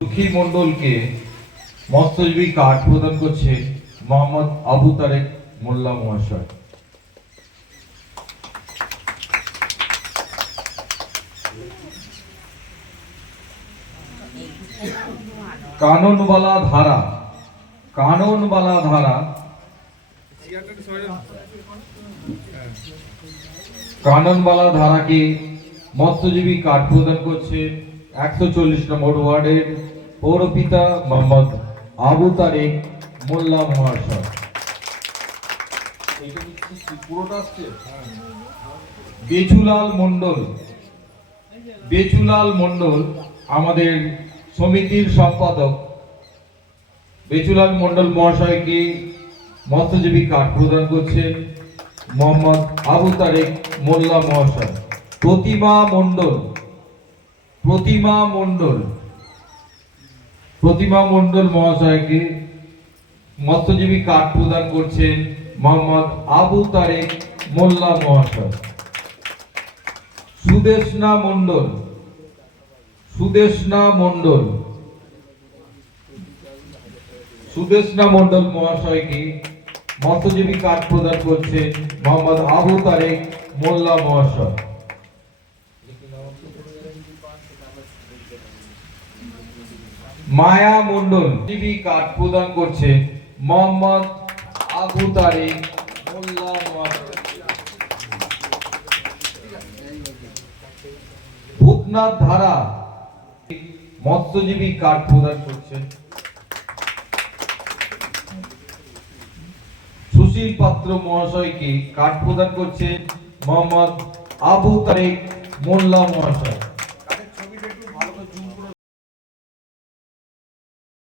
সুখী মণ্ডলকে মৎস্যজীবী কার্ড প্রদান করছে মোহাম্মদ আবু তারেক মোল্লা মহাশয়। কাননবালা ধারা কাননবালা ধারাকে মৎস্যজীবী কার্ড প্রদান করছে 140 নম্বর ওয়ার্ডের পৌরপিতা মোহাম্মদ আবু তারেক মোল্লা মহাশয়। বেচুলাল মণ্ডল আমাদের সমিতির সম্পাদক বেচুলাল মণ্ডল মহাশয়কে মৎস্যজীবী কার্ড প্রদান করছেন মোহাম্মদ আবু তারেক মোল্লা মহাশয়। প্রতিমা মণ্ডল মহাশয়কে মৎস্যজীবী কার্ড প্রদান করছেন মোহাম্মদ আবু তারেক মোল্লা মহাশয়। সুদেশনা মণ্ডল মহাশয়কে মৎস্যজীবী কার্ড প্রদান করছেন মোহাম্মদ আবু তারেক মোল্লা মহাশয়। মায়া মণ্ডল টিভি কার্ড প্রদান করছে মোহাম্মদ আবু তারেক মোল্লা মহাশয়। ভূতনাথ ধারা মৎস্যজীবী কার্ড প্রদান করছেন। সুশীল পাত্র মহাশয়কে কার্ড প্রদান করছেন মোহাম্মদ আবু তারেক মোল্লা মহাশয়।